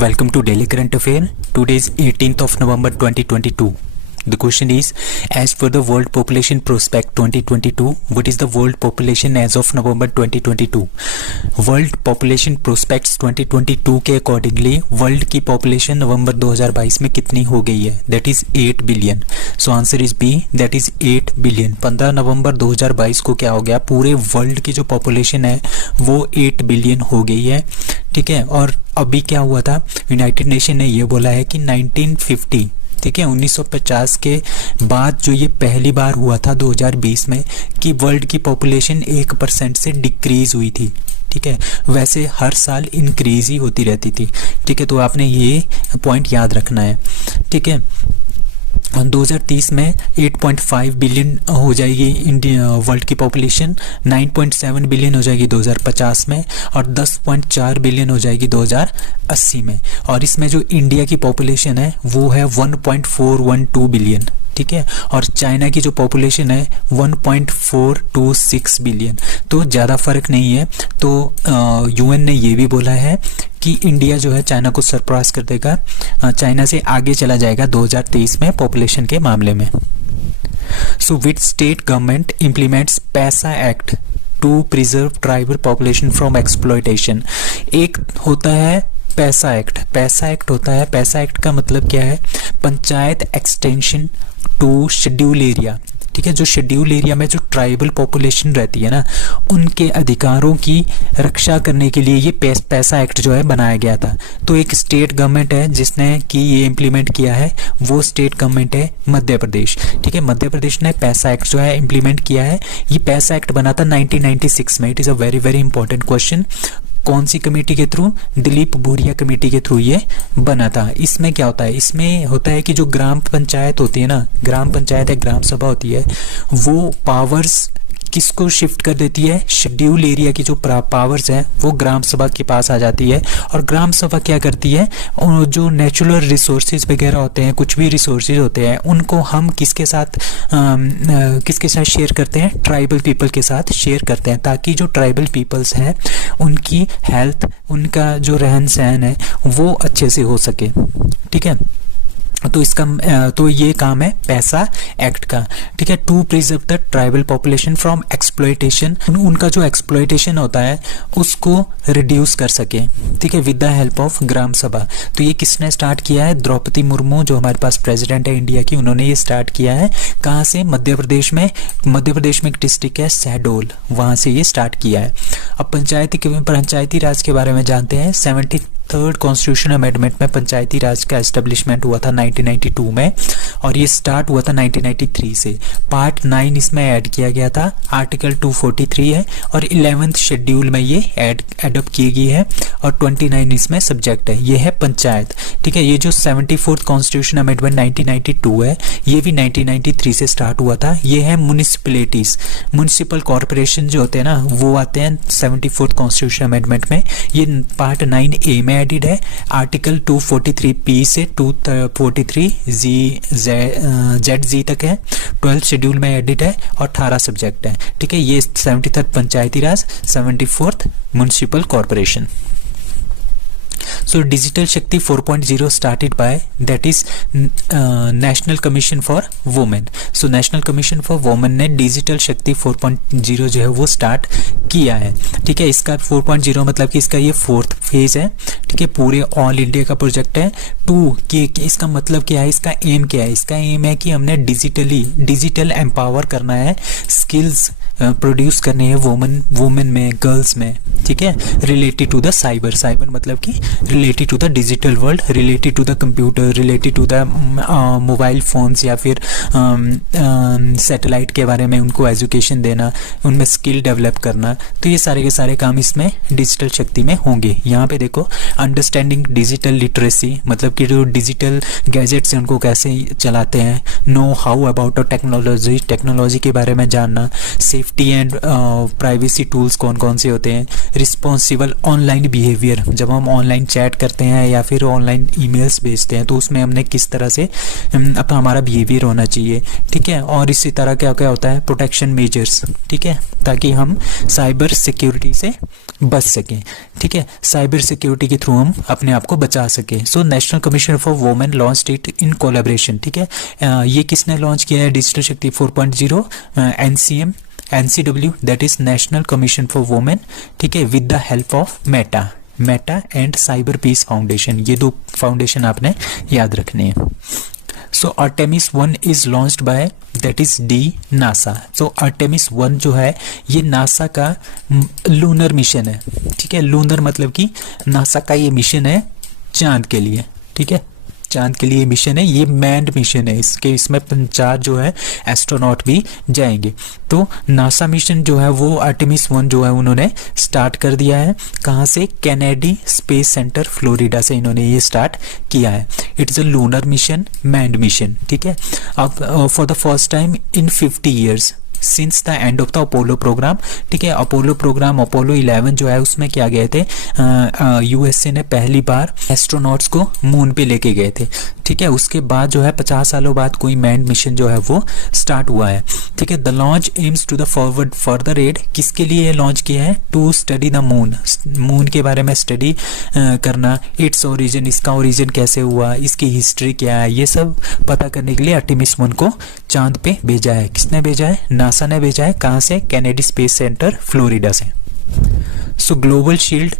Welcome to Daily Current Affair. Today is 18th of November 2022. The question is, as per the World Population Prospect 2022, what is the world population as of November 2022? World Population Prospects 2022 के accordingly world की population नवंबर 2022 में कितनी हो गई है? That is 8 billion. So answer is B, that is 8 billion. 15 नवंबर 2022 को क्या हो गया? पूरे वर्ल्ड की जो पॉपुलेशन है वो 8 बिलियन हो गई है. ठीक है. और अभी क्या हुआ था? यूनाइटेड नेशन ने ये बोला है कि 1950, ठीक है, 1950 के बाद जो ये पहली बार हुआ था 2020 में कि वर्ल्ड की पॉपुलेशन 1% से डिक्रीज हुई थी. ठीक है. वैसे हर साल इंक्रीज ही होती रहती थी. ठीक है. तो आपने ये पॉइंट याद रखना है. ठीक है. 2030 में 8.5 बिलियन हो जाएगी इंडिया वर्ल्ड की पॉपुलेशन, 9.7 बिलियन हो जाएगी 2050 में और 10.4 बिलियन हो जाएगी 2080 में. और इसमें जो इंडिया की पॉपुलेशन है वो है 1.412 बिलियन. ठीक है. और चाइना की जो पॉपुलेशन है 1.426 बिलियन. तो ज़्यादा फर्क नहीं है. तो यूएन ने ये भी बोला है कि इंडिया जो है चाइना को सरपास कर देगा, चाइना से आगे चला जाएगा 2023 में पॉपुलेशन के मामले में. So which state government implements PESA act to preserve tribal population from exploitation. एक होता है पैसा एक्ट. पैसा एक्ट होता है, पैसा एक्ट का मतलब क्या है? Panchayat extension to schedule area. ठीक है. जो शेड्यूल एरिया में जो ट्राइबल पॉपुलेशन रहती है ना, उनके अधिकारों की रक्षा करने के लिए ये पैसा एक्ट जो है बनाया गया था. तो एक स्टेट गवर्नमेंट है जिसने कि ये इम्प्लीमेंट किया है, वो स्टेट गवर्नमेंट है मध्य प्रदेश. ठीक है. मध्य प्रदेश ने पैसा एक्ट जो है इम्प्लीमेंट किया है. ये पैसा एक्ट बना था 1996 में. It is a very very important question. कौन सी कमेटी के थ्रू? दिलीप बोरिया कमेटी के थ्रू ये बना था. इसमें क्या होता है? इसमें होता है कि जो ग्राम पंचायत होती है ना, ग्राम पंचायत या ग्राम सभा होती है, वो पावर्स किसको शिफ्ट कर देती है? शेड्यूल एरिया की जो पावर्स है वो ग्राम सभा के पास आ जाती है. और ग्राम सभा क्या करती है? जो नेचुरल रिसोर्सेज वगैरह होते हैं, कुछ भी रिसोर्सेज होते हैं, उनको हम किसके साथ शेयर करते हैं? ट्राइबल पीपल के साथ शेयर करते हैं, ताकि जो ट्राइबल पीपल्स हैं उनकी हेल्थ, उनका जो रहन सहन है वो अच्छे से हो सके. ठीक है. तो इसका तो ये काम है पैसा एक्ट का. ठीक है. To preserve the tribal population from exploitation. उनका जो एक्सप्लॉयटेशन होता है उसको रिड्यूस कर सके. ठीक है. With the help of gram सभा. तो ये किसने स्टार्ट किया है? द्रौपदी मुर्मू जो हमारे पास प्रेसिडेंट है इंडिया की, उन्होंने ये स्टार्ट किया है. कहाँ से? मध्य प्रदेश में. मध्य प्रदेश में एक डिस्ट्रिक्ट है शहडोल, वहाँ से ये स्टार्ट किया है. अब पंचायती राज के बारे में जानते हैं. 73rd कॉन्स्टिट्यूशन अमेंडमेंट में पंचायती राज का एस्टेब्लिशमेंट हुआ था 1992 में, और ये स्टार्ट हुआ था 1993 से. पार्ट 9 इसमें ऐड किया गया था. आर्टिकल 243 है और 11th शेड्यूल में ये एडॉप्ट की गई है और 29 इसमें सब्जेक्ट है. ये है पंचायत. ठीक है. ये जो 74th कॉन्स्टिट्यूशन अमेंडमेंट 1992 है, ये भी 1993 से स्टार्ट हुआ था. ये है म्यूनिसिपैलिटीज, म्यूनिसिपल कॉर्पोरेशन जो होते हैं ना, वो आते हैं 74th कॉन्स्टिट्यूशन अमेंडमेंट में. ये पार्ट 9A में एडिड है. आर्टिकल 243P से 243Z तक है. 12th शेड्यूल में एडिड है और 18 सब्जेक्ट है. ठीक है. ये 73rd Panchayati Raj, 74th municipal corporation. So Digital Shakti 4.0 started by, that is National Commission for Women. So National Commission for Women ने Digital Shakti 4.0 जो है वो स्टार्ट किया है. ठीक है. इसका 4.0 मतलब कि इसका ये 4th फेज है. ठीक है. पूरे ऑल इंडिया का प्रोजेक्ट है. 2 कि इसका मतलब क्या है? इसका एम क्या है? इसका एम है कि हमने डिजिटल एम्पावर करना है, स्किल्स प्रोड्यूस करने हैं वुमेन में, गर्ल्स में. ठीक है. रिलेटेड टू द साइबर मतलब कि related to the digital world, related to the computer, related to the mobile phones या फिर सैटेलाइट के बारे में उनको एजुकेशन देना, उनमें स्किल डेवलप करना. तो ये सारे के सारे काम इसमें डिजिटल शक्ति में होंगे. यहाँ पे देखो, अंडरस्टैंडिंग डिजिटल लिटरेसी मतलब कि जो डिजिटल गैजेट्स हैं उनको कैसे चलाते हैं. नो हाउ अबाउट टेक्नोलॉजी के बारे में जानना. Safety safety and privacy tools कौन कौन से होते हैं, रिस्पॉन्सिबल ऑनलाइन बिहेवियर, जब हम ऑनलाइन चैट करते हैं या फिर ऑनलाइन ईमेल्स भेजते हैं तो उसमें हमने किस तरह से अपना हमारा बिहेवियर होना चाहिए, ठीक है। और इसी तरह क्या क्या होता है, प्रोटेक्शन मेजर्स, ठीक है, ताकि हम साइबर सिक्योरिटी से बच सकें, ठीक है, साइबर सिक्योरिटी के थ्रू हम अपने आप को बचा सकें। So national commission for women launched it in collaboration, ठीक है। ये किसने लॉन्च किया है, digital Shakti 4.0, NCM NCW, that is national commission for women, ठीक है, with the help of Meta and cyber peace foundation. ये दो फाउंडेशन आपने याद रखने हैं। So Artemis 1 is launched by that is NASA. So Artemis 1 जो है ये नासा का लूनर मिशन है, ठीक है। लूनर मतलब कि नासा का ये मिशन है चांद के लिए, ठीक है, चांद के लिए मिशन है, ये मैन्ड मिशन है, इसमें 4 जो है एस्ट्रोनॉट भी जाएंगे। तो नासा मिशन जो है वो आर्टेमिस 1 जो है उन्होंने स्टार्ट कर दिया है। कहाँ से, कैनेडी स्पेस सेंटर फ्लोरिडा से इन्होंने ये स्टार्ट किया है। It's a lunar mission, manned mission, ठीक है। अब for the first time in 50 years since the end of the Apollo program, ठीक है। अपोलो प्रोग्राम, अपोलो 11 जो है उसमें क्या गए थे, यूएसए ने पहली बार एस्ट्रोनॉट्स को मून पे लेके गए थे, ठीक है। उसके बाद जो है 50 सालों बाद कोई मैन्ड मिशन जो है वो स्टार्ट हुआ है, ठीक है। The launch aims to the forward further aid, किसके लिए लॉन्च किया है, टू स्टडी द मून के बारे में स्टडी करना, इट्स ओरिजिन, इसका ओरिजिन कैसे हुआ, इसकी हिस्ट्री क्या है, ये सब पता करने के लिए आर्टेमिस 1 को चांद पे भेजा है। किसने भेजा है, नासा ने भेजा है। कहाँ से, कैनेडी स्पेस सेंटर फ्लोरिडा से। सो global shield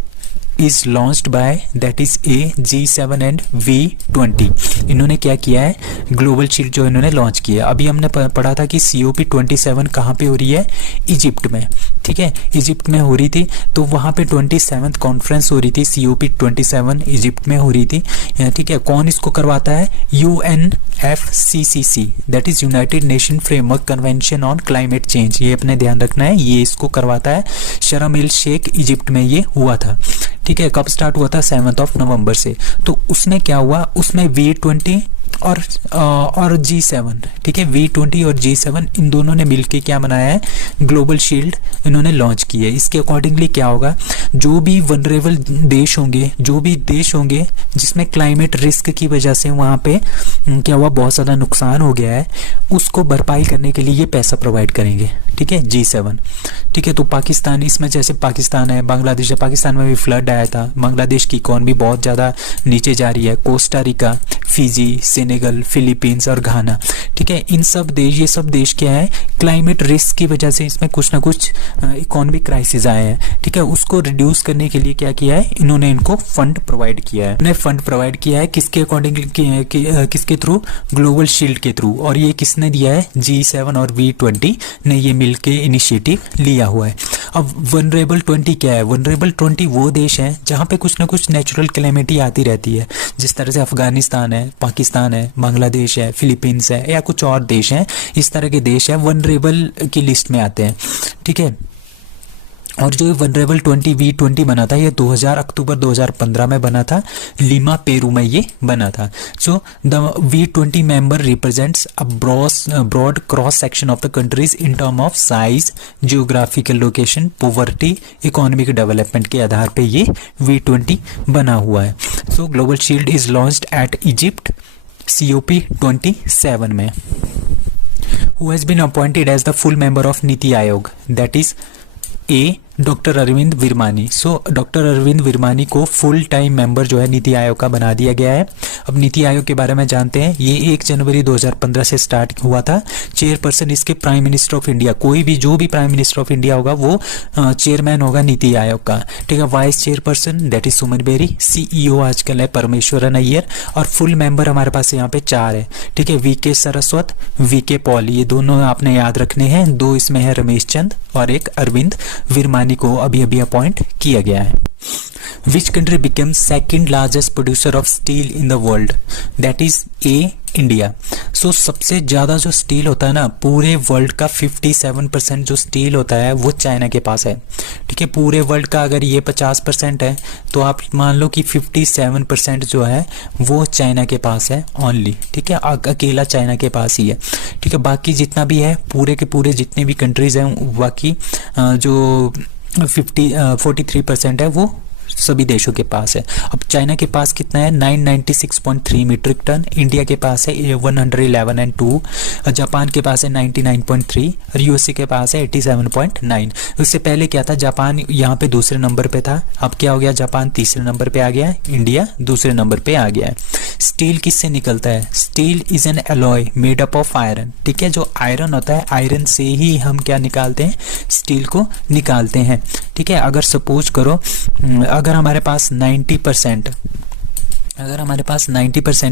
is launched by that is G7 and V20। इन्होंने क्या किया है, ग्लोबल शील्ड जो इन्होंने लॉन्च किया है। अभी हमने पढ़ा था कि COP27 कहाँ पे हो रही है, इजिप्ट में, ठीक है, इजिप्ट में हो रही थी। तो वहाँ पे 27th कॉन्फ्रेंस हो रही थी, COP27 इजिप्ट में हो रही थी, ठीक है। कौन इसको करवाता है, UNFCCC, that is United nation framework convention on climate change. ये अपने ध्यान रखना है, ये इसको करवाता है। शर्म एल शेख इजिप्ट में ये हुआ था, ठीक है। कब स्टार्ट हुआ था, 7 नवंबर से। तो उसमें क्या हुआ, उसमें V20 और G7, ठीक है, V20 और G7 इन दोनों ने मिलकर क्या बनाया है, ग्लोबल शील्ड इन्होंने लॉन्च की है। इसके अकॉर्डिंगली क्या होगा, जो भी वनरेबल देश होंगे, जो भी देश होंगे जिसमें क्लाइमेट रिस्क की वजह से वहाँ पे क्या हुआ, बहुत ज़्यादा नुकसान हो गया है, उसको भरपाई करने के लिए ये पैसा प्रोवाइड करेंगे, ठीक है, G7, ठीक है। तो पाकिस्तान, इसमें जैसे पाकिस्तान है, बांग्लादेश है, पाकिस्तान में भी फ्लड आया था, बांग्लादेश की इकॉनमी बहुत ज़्यादा नीचे जा रही है, Costa Rica, Fiji, Senegal, Philippines और घाना, ठीक है। इन सब देश, ये सब देश क्या है, क्लाइमेट रिस्क की वजह से इसमें कुछ ना कुछ इकोनॉमिक क्राइसिस आए हैं, ठीक है। उसको रिड्यूस करने के लिए क्या किया है, इन्होंने इनको फंड प्रोवाइड किया है। इन्होंने फंड प्रोवाइड किया है किसके अकॉर्डिंग, किसके थ्रू, ग्लोबल शील्ड के थ्रू। और ये किसने दिया है, G7 और V20 ने ये मिलके इनिशिएटिव लिया हुआ है। अब वनरेबल 20 क्या है, वनरेबल 20 वो देश हैं जहाँ पे कुछ ना कुछ नेचुरल कैलेमिटी आती रहती है, जिस तरह से अफगानिस्तान है, पाकिस्तान है, बांग्लादेश है, फिलीपींस है, या कुछ और देश हैं, इस तरह के देश हैं वनरेबल की लिस्ट में आते हैं, ठीक है। और जो वनरेबल 20 V20 बना था, ये अक्टूबर 2015 में बना था, लीमा पेरू में ये बना था। So the V20 member represents a broad cross section of the countries in term of size, geographical location, poverty, economic development के आधार पे ये V20 बना हुआ है। So global shield is launched at Egypt COP27 में। Who has been appointed as the full member of नीति Aayog, that is doctor Arvind Virmani. So doctor Arvind Virmani को फुल टाइम मेंबर जो है नीति आयोग का बना दिया गया है। अब नीति आयोग के बारे में जानते हैं, ये 1 जनवरी 2015 से स्टार्ट हुआ था। चेयरपर्सन इसके प्राइम मिनिस्टर ऑफ इंडिया, कोई भी जो भी प्राइम मिनिस्टर ऑफ इंडिया होगा वो चेयरमैन होगा नीति आयोग का, ठीक है। Vice chairperson that is Suman Bery, CEO आजकल है परमेश्वरन अय्यर, और फुल मेंबर हमारे पास यहाँ पे 4 है, ठीक है। VK सरस्वत, VK पॉल, ये दोनों आपने याद रखने हैं। 2 इसमें है रमेश चंद और एक अरविंद विरमानी को अभी अभी अपॉइंट किया गया है। Which country became second largest producer of steel in the world? That is A, India. So सबसे ज़्यादा जो स्टील होता है ना पूरे वर्ल्ड का 57% जो स्टील होता है वो चाइना के पास है। ठीक है, पूरे वर्ल्ड का अगर ये 50% है तो आप मान लो कि 57% जो है वो चाइना के पास है ओनली। ठीक है, अकेला चाइना के पास ही है। ठीक है, बाकी जितना भी है पूरे के पूरे जितने भी कंट्रीज़ हैं बाकी जो 43% है वो सभी देशों के पास है। अब चाइना के पास कितना है 996.3 मीट्रिक टन, इंडिया के पास है 111.2, जापान के पास है 99.3 और यूएसए के पास है 87.9। उससे पहले क्या था, जापान यहाँ पे दूसरे नंबर पे था, अब क्या हो गया, जापान तीसरे नंबर पे आ गया, इंडिया दूसरे नंबर पे आ गया है। स्टील किससे निकलता है? Steel is an alloy made up of iron. ठीक है, जो आयरन होता है आयरन से ही हम क्या निकालते हैं, स्टील को निकालते हैं। ठीक है, अगर सपोज करो अगर हमारे पास 90%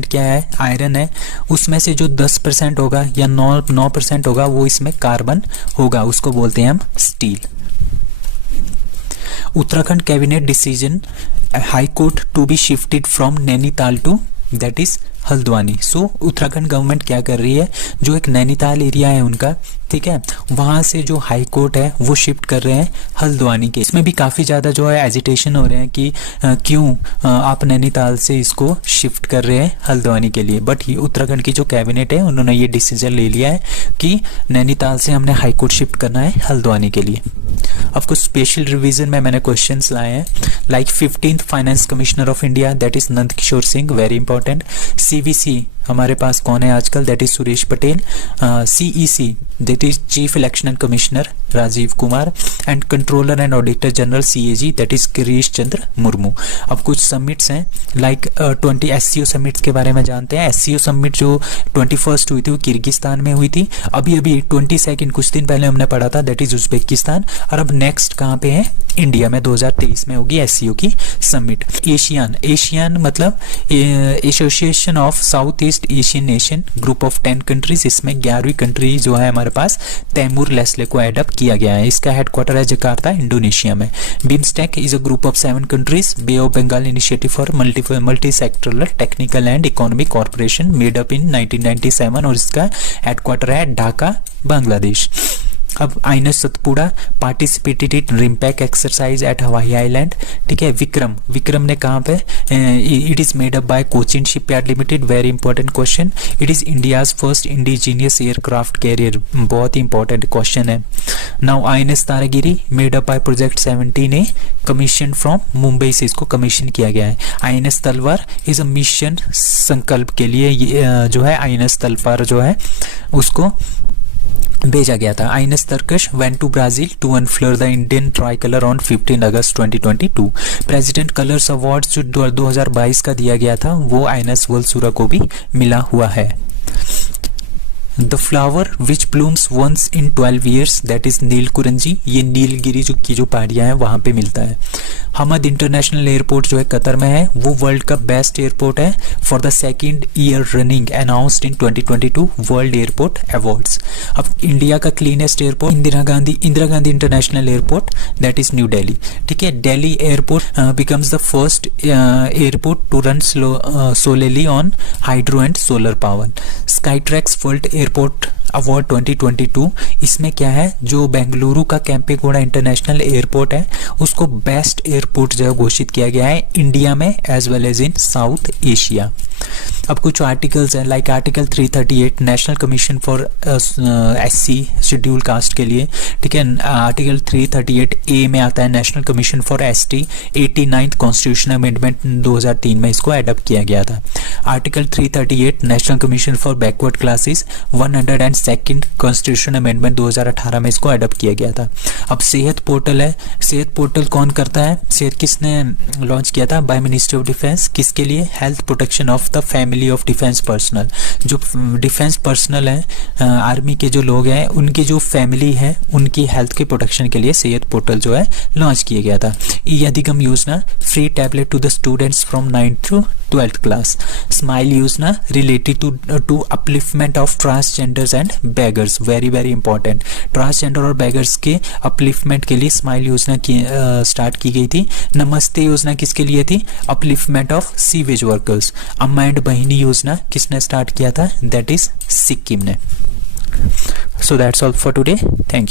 क्या है, आयरन है, उसमें से जो 10% होगा या 9% होगा वो इसमें कार्बन होगा, उसको बोलते हैं हम steel. Uttarakhand cabinet decision high court to be shifted from Nainital to that is Haldwani. So Uttarakhand government क्या कर रही है, जो एक नैनीताल एरिया है उनका, ठीक है, वहाँ से जो हाई कोर्ट है वो शिफ्ट कर रहे हैं हल्द्वानी के। इसमें भी काफ़ी ज़्यादा जो है एजिटेशन हो रहे हैं कि क्यों आप नैनीताल से इसको शिफ्ट कर रहे हैं हल्द्वानी के लिए। बट ये उत्तराखंड की जो कैबिनेट है उन्होंने ये डिसीजन ले लिया है कि नैनीताल से हमने हाई कोर्ट शिफ्ट करना है हल्द्वानी के लिए। अब कुछ स्पेशल रिवीजन में मैंने क्वेश्चंस लाए हैं, like 15th finance commissioner of India that is Nand Kishore Singh, very important. CVC हमारे पास कौन है आजकल, that is Suresh Patel. CEC that is chief election commissioner Rajiv Kumar and controller and auditor general CAG that is Girish Chandra Murmu. अब कुछ समिट्स हैं लाइक 20 एससीओ समिट्स के बारे में जानते हैं। एससीओ समिट जो 21st हुई थी वो किर्गिस्तान में हुई थी, अभी 22 कुछ दिन पहले हमने पढ़ा था दैट इज उज्बेकिस्तान, और अब नेक्स्ट कहाँ पे है, इंडिया में 2023 में होगी एससीओ की समिट। एशियान मतलब association of south east Asian nation, group of 10 countries, इसमें 11वीं कंट्री जो है हमारे पास तैमूर लेस्ले को एड अप किया गया है। इसका हेडक्वार्टर है जकार्ता इंडोनेशिया में। BIMSTEC is a group of 7 countries, bay of Bengal initiative for multi sectoral technical and economic corporation made up in 1997 और इसका हेडक्वार्टर है ढाका बांग्लादेश। अब INS Satpura participated in रिम्पैक exercise eight Hawaii island. ठीक है, विक्रम ने कहाँ पे, it is made up by Cochin shipyard limited, very important question. It is India's first indigenous aircraft carrier, बहुत ही इंपॉर्टेंट क्वेश्चन है। Now INS Taragiri made up by project 17A, commission from Mumbai से इसको commission किया गया है। आईएनएस तलवार इज अ मिशन संकल्प के लिए जो है आईएनएस तलवार जो है उसको भेजा गया था। INS Tarkash went to Brazil to unfurl the Indian tricolour on 15 अगस्त 2022। प्रेसिडेंट कलर्स अवार्ड जो 2022 का दिया गया था वो आईएनएस वलसुरा को भी मिला हुआ है। The flower which blooms once in 12 years that is Neelakurinji, ये नीलगिरी की जो पहाड़ियाँ हैं वहाँ पे मिलता है। हमद इंटरनेशनल एयरपोर्ट जो है कतर में है, वो वर्ल्ड का बेस्ट एयरपोर्ट है for the 2nd year running, announced in 2022 world airport awards. अब इंडिया का cleanest airport Indira Gandhi international airport that is new Delhi. ठीक है, Delhi airport becomes the first airport to run solely on hydro and solar power. Skytrax world airport award 2022, इसमें क्या है, जो बेंगलुरु का Kempegowda international airport है उसको बेस्ट एयरपोर्ट जो है घोषित किया गया है इंडिया में as well as in south Asia. अब कुछ आर्टिकल्स हैं like article 338 national commission for SC scheduled caste के लिए। ठीक है, आर्टिकल 338A में आता है national commission for ST, 89th constitution amendment 2003 में इसको एडप्ट किया गया था। Article 338 national commission for backward classes, 102nd constitution amendment 2018 में इसको एडप्ट किया गया था। अब सेहत पोर्टल है, सेहत पोर्टल कौन करता है, सेहत किसने लॉन्च किया था, बाय मिनिस्ट्री ऑफ डिफेंस, किसके लिए, health protection of the family of defence personnel. जो डिफेंस पर्सनल हैं आर्मी के जो लोग हैं उनकी जो फैमिली है उनकी हेल्थ के प्रोटेक्शन के लिए सेहत पोर्टल जो है लॉन्च किया गया था। ई अधिगम योजना, free tablet to the students from 9th to 12th class. Smile योजना related to upliftment of transgenders and beggars, very very important. Transgender और बेगर्स के अपलिफ्टमेंट के लिए स्माइल योजना की स्टार्ट की गई थी। नमस्ते योजना किसके लिए थी? Upliftment of sewage workers. अम्मा एंड बहिनी योजना किसने स्टार्ट किया था? दैट इज सिक्किम ने। So that's all for today, thank you.